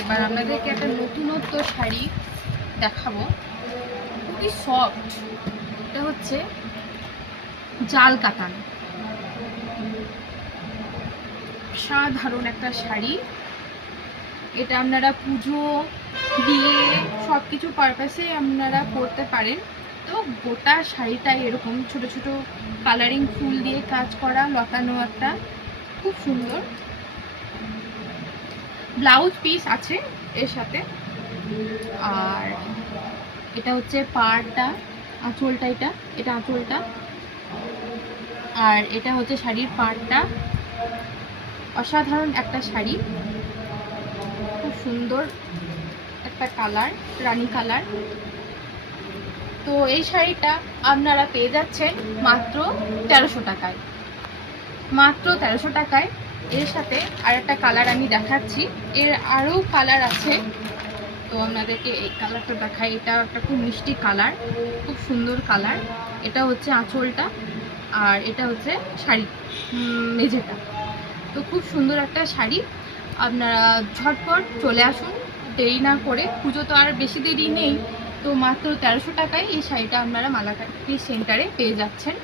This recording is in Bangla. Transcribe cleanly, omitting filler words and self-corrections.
এবার আপনাদেরকে একটা নতুনত্ব শাড়ি দেখাবো, খুবই সফট। এটা হচ্ছে জাল কাতান, সাধারণ একটা শাড়ি। এটা আপনারা পুজো দিয়ে সব কিছু পারপাসে আপনারা পরতে পারেন। তো গোটা শাড়িটাই এরকম ছোট ছোট কালারিং ফুল দিয়ে কাজ করা, লতানো একটা খুব সুন্দর ব্লাউজ পিস আছে এর সাথে। আর এটা হচ্ছে পাড়টা, আঁচলটা, এটা আঁচলটা, আর এটা হচ্ছে শাড়ির পাড়টা। অসাধারণ একটা শাড়ি, খুব সুন্দর একটা কালার, রানী কালার। তো এই শাড়িটা আপনারা পেয়ে যাচ্ছেন মাত্র 1300 টাকায়, মাত্র 1300 টাকায়। এর সাথে আর একটা কালার আমি দেখাচ্ছি, এর আরও কালার আছে। তো আপনাদেরকে এই কালারটা দেখাই। এটা একটা খুব মিষ্টি কালার, খুব সুন্দর কালার। এটা হচ্ছে আঁচলটা আর এটা হচ্ছে শাড়ি মেঝেটা। তো খুব সুন্দর একটা শাড়ি। আপনারা ঝটপট চলে আসুন, দেরি না করে। পুজো তো আর বেশি দেরি নেই। তো মাত্র 1300 টাকায় এই শাড়িটা আপনারা মালাকাটি সেন্টারে পেয়ে যাচ্ছেন।